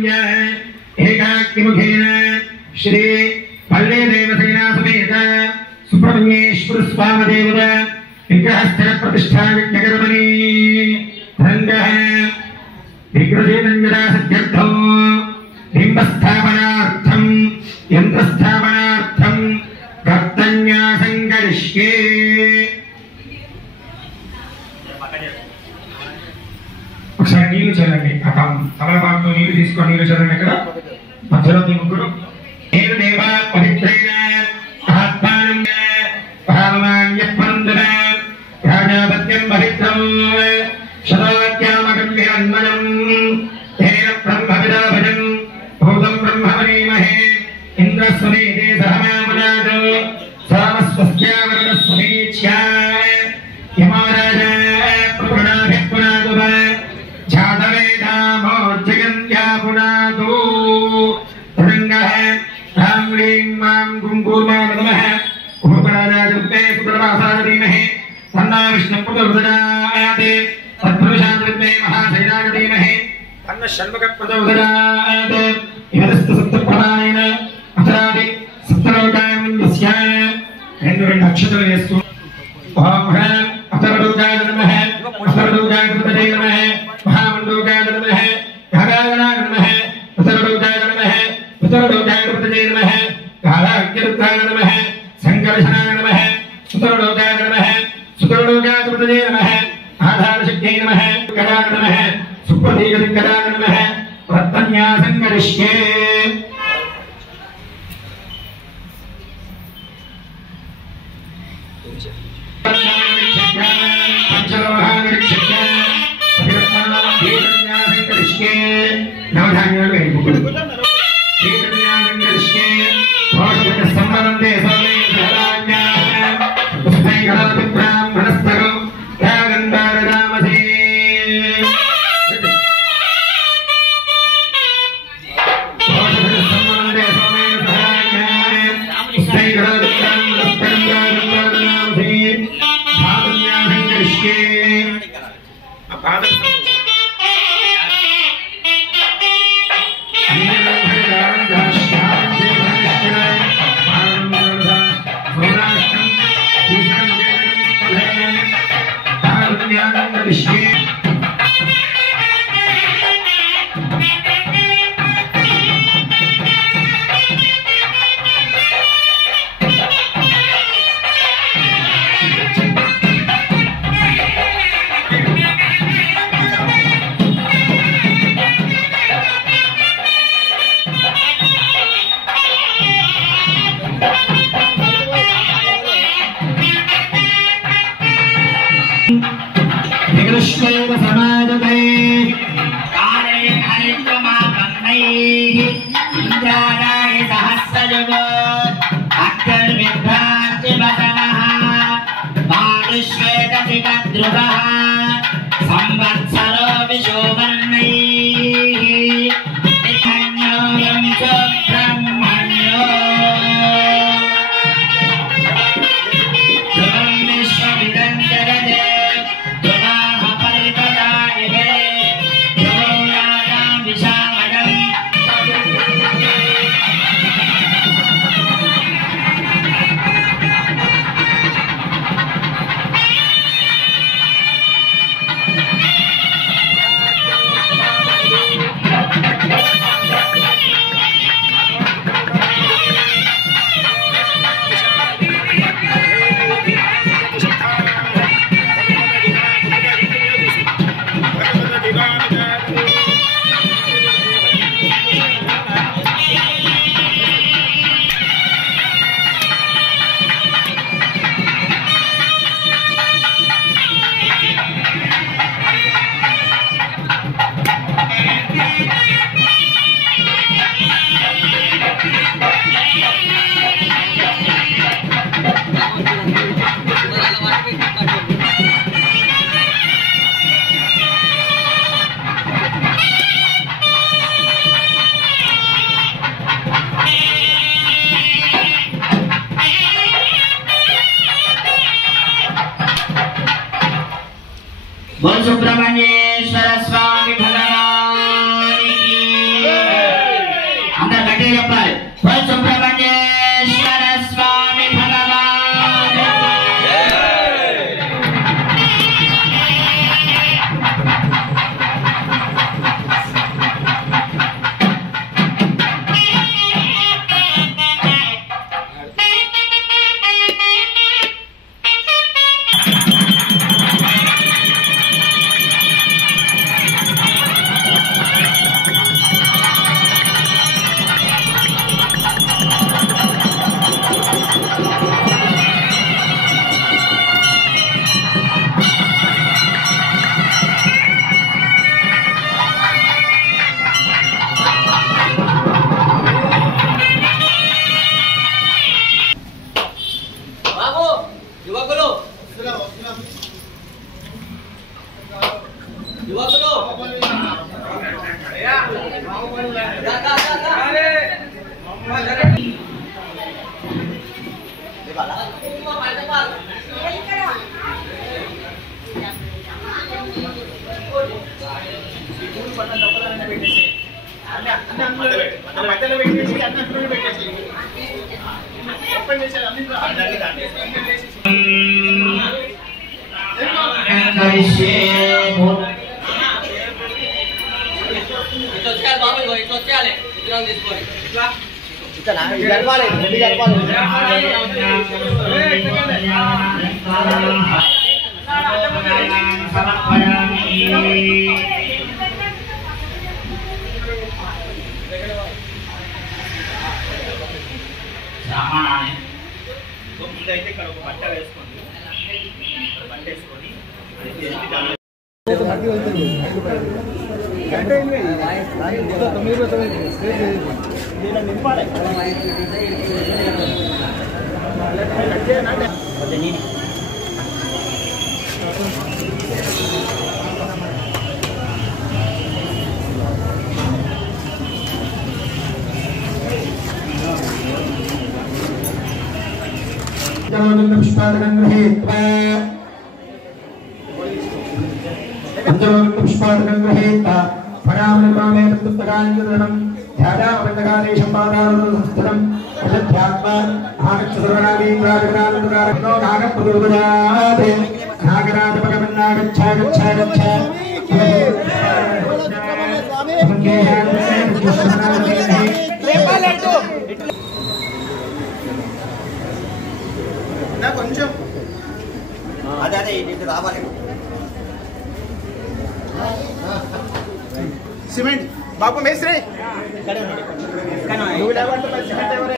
सौम्य एकाकिमुखेन श्री पल्ले देवसेना समेत सुब्रह्मण्येश्वर स्वामी देवता विग्रहस्थ प्रतिष्ठा यज्ञकर्मणि रंगः विग्रहेन्द्रा सत्यर्थं बिंबस्थापनार्थं यंत्रस्थापनार्थं कर्तन्यासं करिष्ये ఒకసారి నీళ్లు చల్లండి తమలపాకుతో నీళ్లు తీసుకొని నీళ్లు చల్లండి ఇక్కడ మధ్యలో మీ ముగ్గురు నేను దేవా పవిత్రైన ఆత్మానం భావమాన్యపందన రాజాపత్యం పవిత్రం శతవాక్యామగమ్యన్మయం తేన బ్రహ్మవిదాభజం భూతం బ్రహ్మమనీమహే ఇంద్రస్వమేతే సహమామునాదో సామస్వస్యావరణస్వమేచ్ఛా యమరాజ ప్రపుణాభిపునాదువ जातवेदामोज्जगन्त्यापुनादो रङ्गः रां ह्रीं मां कुङ्कुमाय नमः उपपराजाजृते सुप्रभासादीमहे तन्ना विष्णुप्रचोदयाते तत्पुरुषाजृते महाशैलाजधीमहे तन्न षण्मुखप्रचोदयाते इहस्तु सप्तप्रभायेन अथरादि सप्तलोकायस्य రెండు అక్షతలు వేస్తూ ఓం హ్రీం అథర్వలోకాయ నమః అథర్వలోకాయ నమః महामंडोकाय नमः घरागणाय नमः उत्तरलोकाय नमः उत्तरलोकाय नमः कालाग्निरुद्राय नमः संकर्षणाय नमः उत्तरलोकाय नमः सुतरलोकाय नमः आधारशक्त्यै नमः कराय नमः सुप्रतीकराय नमः रत्न्यासं करिष्ये नवधान्याలు వేడుకుడు చైతన్యాన్ని కరిష్కే భోషక సంబరంతే సోమే ధరాజ్ఞ పుష్పై గణపతి బ్రాహ్మణస్తరు యాగంధార రామసే భోషక సంబరంతే సోమే ధరాజ్ఞ పుష్పై గణపతి బ్రాహ్మణస్తరు యాగంధార రామసే భావన్యాన్ని కరిష్కే ఆ పాదం ముందైతే ఇక్కడ ఒక బట్ట వేసుకోండి, బట్ట వేసుకొని నింపాలి. पुष्पादकं गृहीत्वा पुष्पादकं गृहीत्वा फलामनुक्रमे तत्पुस्तकाञ्जनं ध्यानावृन्दकादेशं पादारसंस्थितम् अशध्यात्मा आगच्छ सर्वनामीन्द्राजगणानन्दकारको नागप्रदोदयात् नागराजपगमन्नागच्छागच्छागच्छ కొంచెం అదే అదే ఇటు రావాలి. సిమెంట్ బాబు మేస్త్రి నువ్వు లేవంటే సిమెంట్ ఎవరే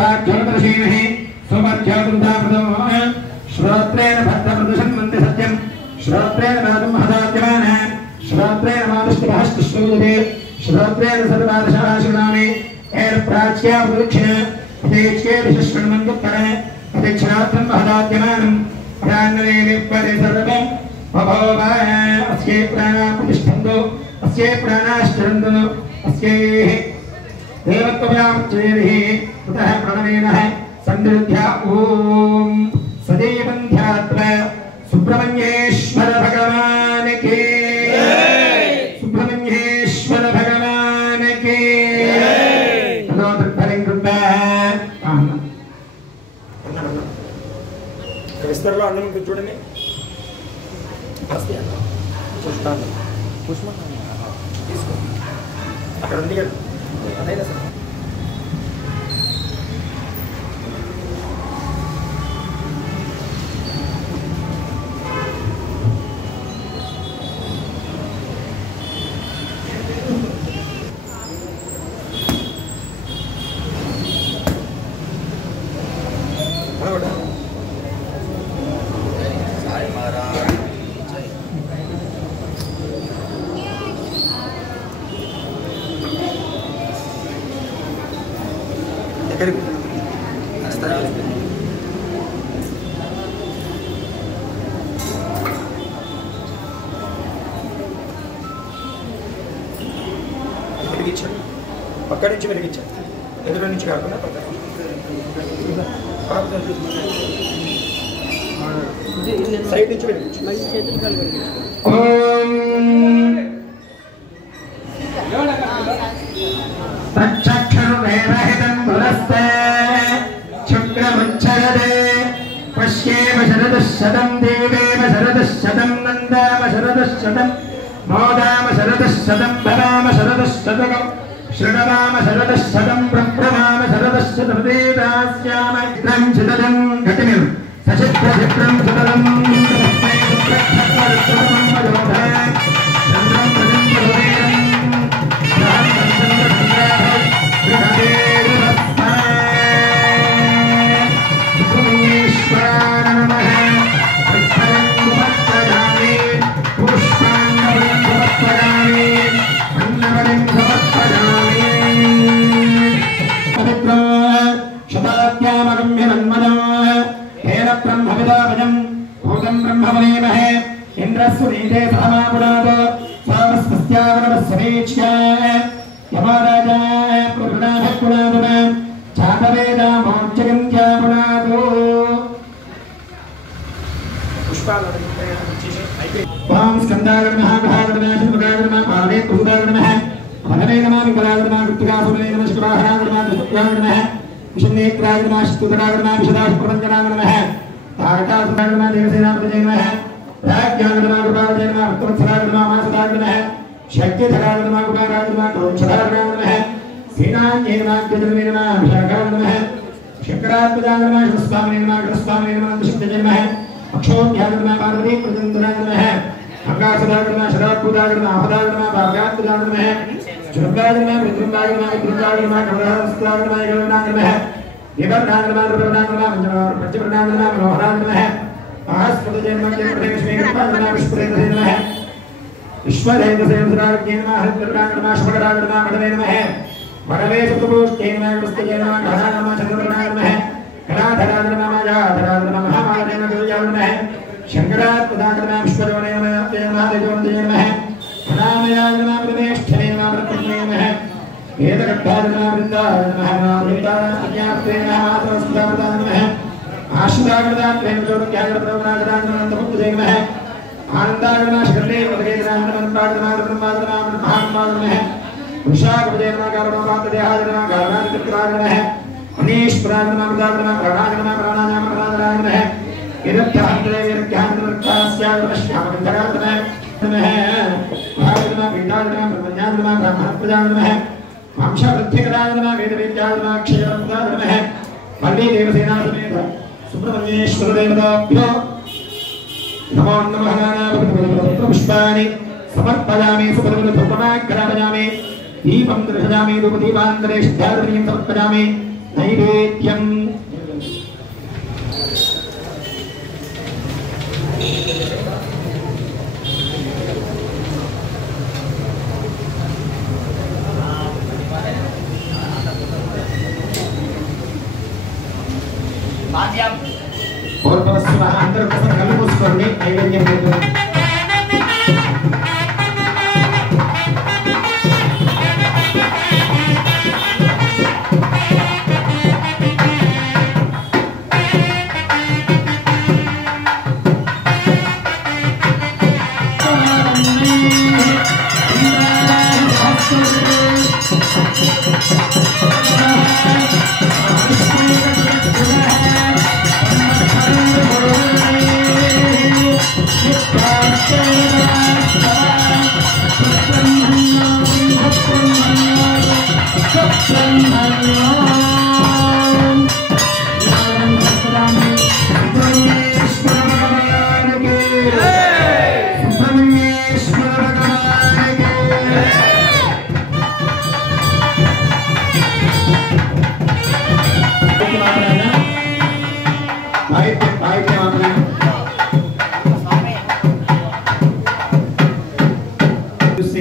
देवाज्योतिषीमहि सुमर्ज्योतिर्दामृतमः श्रोत्रेण भद्रप्रदुषन्वन्ति सत्यम् श्रोत्रेण मातुं महदाद्यमानः श्रोत्रेण मातुष्टिभाष्टुश्रूयते श्रोत्रेण सर्वादशः शृणामि एर्प्राच्या वृक्षिण प्रतीच्ये दिशशृण्वन्त्युत्तरे प्रतीक्षणार्थं महदाद्यमानं प्राणवेदे पदे सर्वं बभोव अस्ये प्राणाः प्रतिष्ठन्तु अस्ये प्राणाश्चरन्तु अस्ये देवत्वव्याप्त्यैः ततः प्रणवेनः सन्निरुध्य ॐ सदैवं ध्यात्वा सुब्रह्मण्येश्वर भगवान के सुब्रह्मण्येश्वर भगवान के तदोत्तरं कृत्वा విస్తరలో అన్నం ఉంది చూడండి చూస్తాను పుష్పం తీసుకో అక్కడ ఉంది కదా అదైనా సార్ వెలిగించాడు పక్క నుంచి వెలిగించాడు ఎదురు నుంచి కాకుండా పక్క సైడ్ నుంచి వెలిగించాడు तक्षक्षरुदेवहितं पुरस्ते शुक्रमुच्चरदे पश्येव शरदशतं देवेव शरदशतं नन्दाम शरदशतं मोदाम शरदशतं भवाम शरदशतकं शृणवाम शरदशतं प्रभ्रमाम शरदशतप्रदेदास्याम चित्रं चितलं घटिमिं सचित्रचित्रं चितलं इंद्रस्वनीते सहमापुनादो स्वामस्पस्यावनवस्वरेक्ष्य यमराजा पुरुणाः पुनादुना चातवेदा मोक्षगन्त्यापुनादो वां स्कन्दागर्मः महागर्मः शिवगागर्मः पावने कुहुदागर्मः मनवे नमः विकलागर्मः कृत्तिकासुमने नमः शिवाहरागर्मः दुष्टागर्मः विषन्नेत्रागर्मः स्तुतरागर्मः विशदाशप्रपञ्चनागर्मः तारकासुरागर्मः देवसेनापतिजनमः राज्ञागर्मः कृपावजनमः भक्तवत्सरागर्मः मासदागर्मः शक्तिधरागर्मः कुमारागर्मः कौंसरागर्मः सेनान्येनाग्यजनमे नमः विशाखागर्मः शंकरात्मजागर्मः शिवस्वामिने नमः कृष्णस्वामिने नमः नन्दशक्तिजनमः अक्षोभ्यागर्मः पार्वती प्रचन्द्रागर्मः अंगासदागर्मः शरात्पुदागर्मः आहदागर्मः भागात्मजागर्मः चुरंगागर्मः विद्रुंगागर्मः विद्रुंगागर्मः कमलास्त्रागर्मः गरुडागर्मः विवर्णागर्मः रुद्रवर्णागर्मः पंचवर्णागर्मः मनोहरागर्मः आस्पदजन्मजन्मदेवस्मेगर्मः विश्वदेवसेनमः विश्वदेवसेनसराज्ञेनमः हरिद्रवर्णागर्मः शुभकरागर्मः मडवे नमः मडवे सुतपुष्टेनमः कृष्णजेनमः घनागर्मः चन्द्रवर्णागर्मः कलाधरागर्मः माजाधरागर्मः महामालयनगर्मः शंकरात्मजागर्मः विश्वदेवने नमः तेजोनमः अनामयागर्मः प्रमेष्ठने नमः प्रपन्ने नमः वेदकट्टागर्मः वृन्दागर्मः देवताज्ञाप्तेनः मातरस्तावतागर्मः आश्रितागर्मः प्रेमचोरुक्यागर्मः आनन्दागर्मः शिखरदेवतकेतनागर्मः ब्रह्मागर्मः ब्रह्मागर्मः वृषागर्मः गारवपातदेहागर्मः गारवादित्रागर्मः अनीश्वरागर्मः मृदागर्मः प्राणागर्मः प्राणायामः प्राणागर्मः इदर्थान्तरे विरक्त्यान्तरक्तास्यागर्मः श्यामकण्ठरागर्मः भागर्मः पीठागर्मः ब्रह्मज्ञागर्मः ब्राह्मणप्रजागर्मः वंशवृद्धिकरागर्मः वेदवेद्यागर्मः क्षयवृद्धागर्मः वल्ली देवसेनासमेत सुब्रह्मण्येश्वर देवताभ्यो नमो नमः पुष्पाणि समर्पयामि सुपदधूपमाग्रापयामि दीपं दर्शयामि धूपदीपान्तरे सिद्धार्थीं समर्पयामि నైవేద్యం పూర్వస్వ అందరూ ఒకసారి కళ్ళు మూసుకోండి. నైవేద్యం లేదు.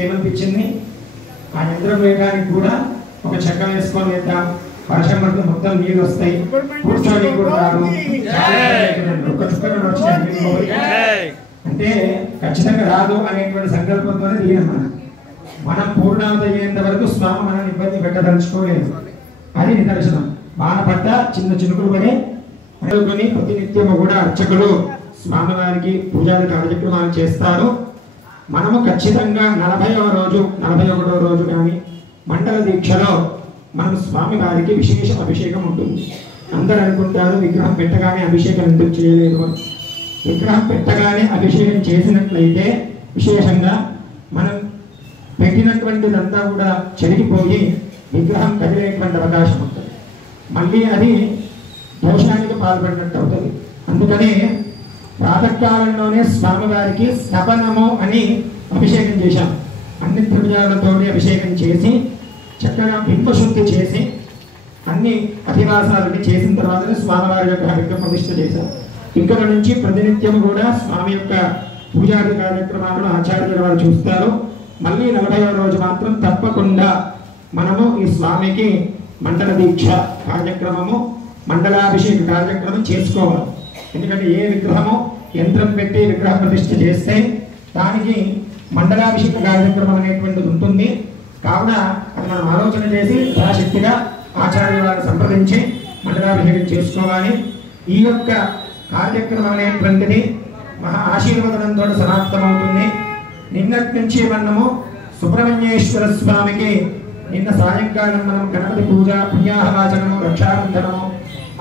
ఏమనిపించింది? ఆ యంత్రం వేయడానికి కూడా ఒక చెక్క వేసుకొని వేద్దాం, వర్షం పడితే మొత్తం నీళ్ళు వస్తాయి, కూర్చోని కూడా రాదు, ఒక చుక్క వచ్చి అంటే ఖచ్చితంగా రాదు అనేటువంటి సంకల్పంతోనే దిగిన మనం పూర్ణావతి అయ్యేంత వరకు స్వామి మనం ఇబ్బంది పెట్టదలుచుకోలేదు. అది నిదర్శనం. బాణపడ్డ చిన్న చినుకులు పడి అనుకుని ప్రతినిత్యము కూడా అర్చకులు స్వామివారికి పూజాది కార్యక్రమాలు చేస్తారు. మనము ఖచ్చితంగా 40వ రోజు 41వ రోజు కానీ మండల దీక్షలో మనం స్వామివారికి విశేష అభిషేకం ఉంటుంది. అందరూ అనుకుంటారు విగ్రహం పెట్టగానే అభిషేకం ఎందుకు చేయలేదు అని. విగ్రహం పెట్టగానే అభిషేకం చేసినట్లయితే విశేషంగా మనం పెట్టినటువంటిదంతా కూడా చెరిగిపోయి విగ్రహం కదిలేటువంటి అవకాశం ఉంటుంది. మళ్ళీ అది దోషానికి పాల్పడినట్టు అవుతుంది. అందుకనే ప్రాతకాలంలోనే స్వామివారికి స్తపనము అని అభిషేకం చేశాం. అన్ని ద్రవ్యాలతో అభిషేకం చేసి చక్కగా బింబశుద్ధి చేసి అన్ని అధివాసాలని చేసిన తర్వాతనే స్వామివారి యొక్క విగ్రహ ప్రతిష్ఠ చేశాం. ఇక్కడ నుంచి ప్రతినిత్యం కూడా స్వామి యొక్క పూజాది కార్యక్రమాలను ఆచార్యుల వారు చూస్తారు. మళ్ళీ 40వ రోజు మాత్రం తప్పకుండా మనము ఈ స్వామికి మండల దీక్ష కార్యక్రమము, మండలాభిషేక కార్యక్రమం చేసుకోవాలి. ఎందుకంటే ఏ విగ్రహము యంత్రం పెట్టి విగ్రహ ప్రతిష్ఠ చేస్తే దానికి మండలాభిషేక కార్యక్రమం అనేటువంటిది ఉంటుంది. కావున అది మనం ఆలోచన చేసి యథాశక్తిగా ఆచార్యుల వారిని సంప్రదించి మండలాభిషేకం చేసుకోవాలి. ఈ యొక్క కార్యక్రమం అనేటువంటిది మహా ఆశీర్వదనంతో సమాప్తమవుతుంది. నిన్నటి నుంచి మనము సుబ్రహ్మణ్యేశ్వర స్వామికి నిన్న సాయంకాలం మనం గణపతి పూజ, పుణ్యాహవాచనము, రక్షాబంధనము,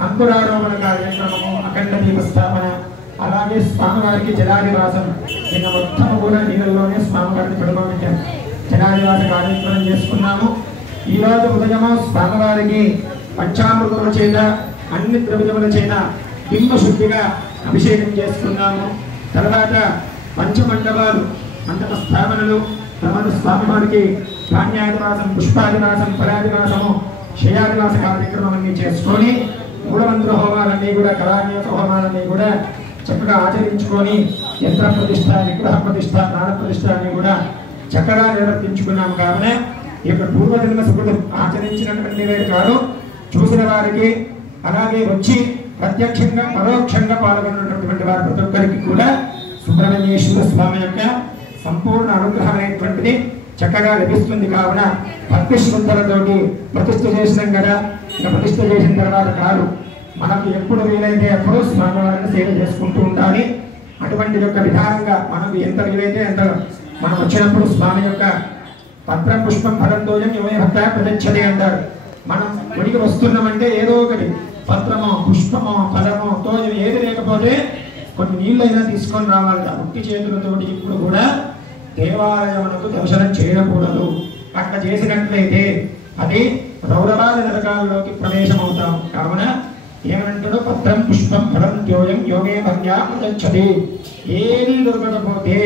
అంకురారోపణ కార్యక్రమము, అఖండ దీపస్థాపన, అలాగే స్వామివారికి జలాదివాసం నిన్న మొత్తం కూడా నీళ్ళలోనే స్వామివారిని పడుకోబెట్టాము. జలాదివాస కార్యక్రమం చేసుకున్నాము. ఈరోజు ఉదయము స్వామివారికి పంచామృతముల చేత అన్ని ద్రవ్యముల చేత బింబశుద్ధిగా అభిషేకం చేసుకున్నాము. తర్వాత పంచమండపాలు, మండప స్థాపనలు, తర్వాత స్వామివారికి ధాన్యాదివాసం, పుష్పాదివాసం, ఫలాదివాసము, శయాదివాస కార్యక్రమం అన్ని చేసుకొని మూలమంత్ర హోమాలన్నీ కూడా, కళాన్యాస హోమాలన్నీ కూడా చక్కగా ఆచరించుకొని యంత్ర ప్రతిష్ఠ, విగ్రహ ప్రతిష్ఠ, ప్రాణ ప్రతిష్ఠ అన్ని కూడా చక్కగా నిర్వర్తించుకున్నాము. కావున ఈ యొక్క పూర్వజన్మ సుకృతం ఆచరించినటువంటి వేరు కాదు, చూసిన వారికి అలాగే వచ్చి ప్రత్యక్షంగా పరోక్షంగా పాల్గొన్నటువంటి వారి ప్రతి ఒక్కరికి కూడా సుబ్రహ్మణ్యేశ్వర స్వామి యొక్క సంపూర్ణ అనుగ్రహం అనేటువంటిది చక్కగా లభిస్తుంది. కావున భక్తి శ్రద్ధలతోటి ప్రతిష్ఠ చేసినాం కదా, ఇంకా ప్రతిష్ఠ చేసిన తర్వాత కాదు, మనకు ఎప్పుడు వీలైతే అప్పుడు స్వామివారిని సేవ చేసుకుంటూ ఉండాలి. అటువంటి యొక్క విధానంగా మనకు ఎంత వీలైతే ఎంత మనం వచ్చినప్పుడు స్వామి యొక్క పత్రం, పుష్పం, ఫలంతోయం యువే భక్త ప్రదచ్చతి అంటారు. మనం గుడికి వస్తున్నామంటే ఏదో ఒకటి పత్రమో, పుష్పమో, ఫలమో, తోయం ఏది లేకపోతే కొన్ని నీళ్ళైనా తీసుకొని రావాలి. ఉట్టి చేతులతోటి ఇప్పుడు కూడా దేవాలయమునకు దర్శనం చేయకూడదు. అట్లా చేసినట్లయితే అది రౌరవాది నరకాల్లోకి ప్రవేశం అవుతాం. కావున ఏమంటాడు, పత్రం, పుష్పం, ఫలం, యోయం యోగే భంగ్యా ప్రదచ్చతి. ఏది దొరకకపోతే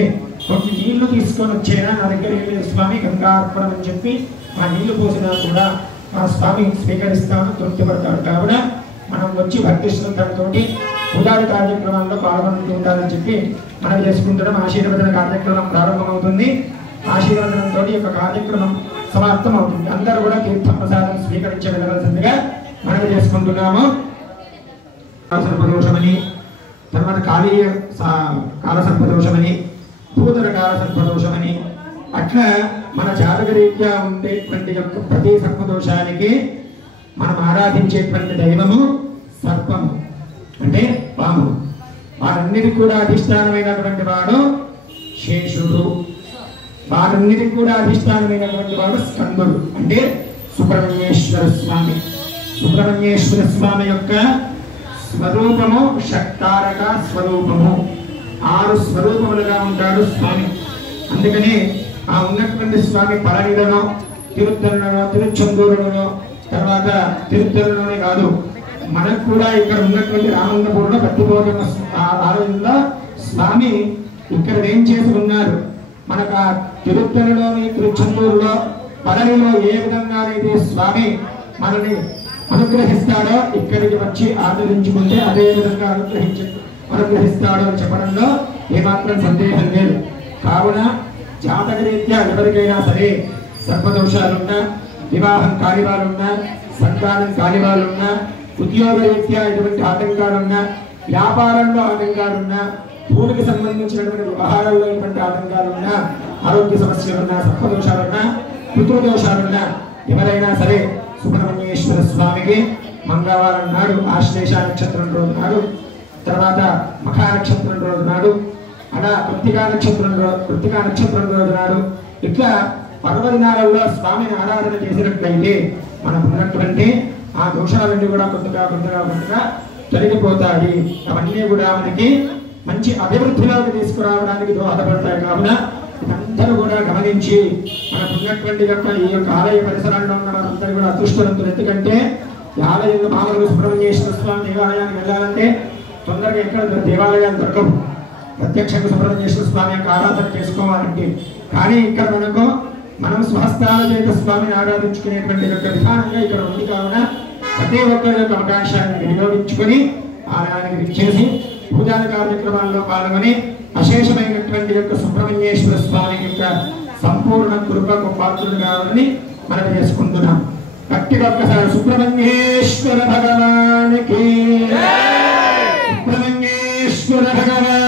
కొన్ని నీళ్లు తీసుకొని వచ్చేనా నా దగ్గర స్వామి గంగార్పణం అని చెప్పి ఆ నీళ్లు పోసినా కూడా ఆ స్వామి స్వీకరిస్తాను, తృప్తిపడతాడు. కావున మనం వచ్చి భక్తి శ్రద్ధలతో పూజాది కార్యక్రమాల్లో పాల్గొంటూ ఉండాలని చెప్పి మనం చేసుకుంటున్నాం. ఆశీర్వదన కార్యక్రమం ప్రారంభమవుతుంది. ఆశీర్వదనంతో ఈ యొక్క కార్యక్రమం సమాప్తం అవుతుంది. అందరూ కూడా తీర్థ ప్రసాదం స్వీకరించగలవలసిందిగా మనం చేసుకుంటున్నాము. సర్పదోషమని, తర్వాత కాలసర్పదోషమని, భూతర కాలసర్పదోషమని, అట్లా మన జాతకరీత్యా ఉండేటువంటి యొక్క ప్రతి సర్పదోషానికి మనం ఆరాధించేటువంటి దైవము సర్పము, అంటే పాము. వారన్నిటికి కూడా అధిష్టానమైనటువంటి వాడు శేషుడు. వారన్నిటికి కూడా అధిష్టానమైనటువంటి వాడు స్కందుడు, అంటే సుబ్రహ్మణ్యేశ్వర స్వామి. సుబ్రహ్మణ్యేశ్వర స్వామి యొక్క స్వరూపము షట్తారక స్వరూపము. 6 స్వరూపములుగా ఉంటాడు స్వామి. అందుకని ఆ ఉన్నటువంటి స్వామి పళనిలోనో, తిరుత్తలలో, తిరుచెందూరులో, తర్వాత తిరుత్తలలోనే కాదు, మనకు కూడా ఇక్కడ ఉన్నటువంటి రామంతపూర్లో పట్టిపోతున్న ఆలయంలో స్వామి ఇక్కడ ఏం చేసి ఉన్నారు. మనకు ఆ తిరుత్తలలోని, తిరుచెందూరులో, పళనిలో ఏ విధంగానైతే స్వామి మనని అనుగ్రహిస్తాడో ఇక్కడికి వచ్చి ఆదరించుకుంటే అదే విధంగా అనుగ్రహిస్తాడో అని చెప్పడంలో ఏమాత్రం సందేహం లేదు. కావున జాతక రీత్యా ఎవరికైనా సరే సర్పదోషాలున్నా, వివాహం కాని వారున్నా, సంతానం కాని వారున్నా, ఉద్యోగ రీత్యా ఎటువంటి ఆటంకాలున్నా, వ్యాపారంలో ఆటంకాలున్నా, భూమికి సంబంధించినటువంటి వ్యవహారాల్లో ఎటువంటి ఆటంకాలున్నా, ఆరోగ్య సమస్యలున్నా, సర్పదోషాలున్నా, పితృదోషాలున్నా, ఎవరైనా సరే సుబ్రహ్మణ్యేశ్వర స్వామికి మంగళవారం నాడు, ఆశ్లేష నక్షత్రం రోజు నాడు, తర్వాత మఖా నక్షత్రం రోజు నాడు, అలా కృత్తికా నక్షత్రం రోజు నాడు, ఇట్లా పర్వదినాలలో స్వామిని ఆరాధన చేసినట్లయితే మనకు ఉన్నటువంటి ఆ దోషాలన్నీ కూడా కొద్దిగా తొలగిపోతాయి. అవన్నీ కూడా మనకి మంచి అభివృద్ధిలోకి తీసుకురావడానికి దోహదపడతాయి. కావున అందరూ కూడా గమనించి మనకు ఉన్నటువంటి యొక్క ఈ యొక్క ఆలయ పరిసరాల్లో ఉన్న వారందరూ కూడా అదృష్టవంతులు. ఎందుకంటే ఈ ఆలయంలో మామూలుగా సుబ్రహ్మణ్యేశ్వర స్వామి దేవాలయానికి వెళ్ళాలంటే తొందరగా ఎక్కడ దేవాలయాలు దొరకవు. ప్రత్యక్షంగా సుబ్రహ్మణ్యేశ్వర స్వామి యొక్క ఆరాధన చేసుకోవాలంటే, కానీ ఇక్కడ మనం స్వహస్తాల చేత స్వామిని ఆరాధించుకునేటువంటి యొక్క విధానంగా ఇక్కడ ఉంది. కావున ప్రతి ఒక్కరి యొక్క అవకాశాన్ని వినియోగించుకొని ఆలయానికి విచ్చేసి పూజాది కార్యక్రమాల్లో పాల్గొని అశేషమైనటువంటి యొక్క సుబ్రహ్మణ్యేశ్వర స్వామి యొక్క సంపూర్ణ కృపకు పాత్రులు కావాలని మనం చేసుకుంటున్నాం. గట్టిగా ఒక్కసారి సుబ్రహ్మణ్యేశ్వర భగవానికి, సుబ్రహ్మణ్యేశ్వర భగవాన్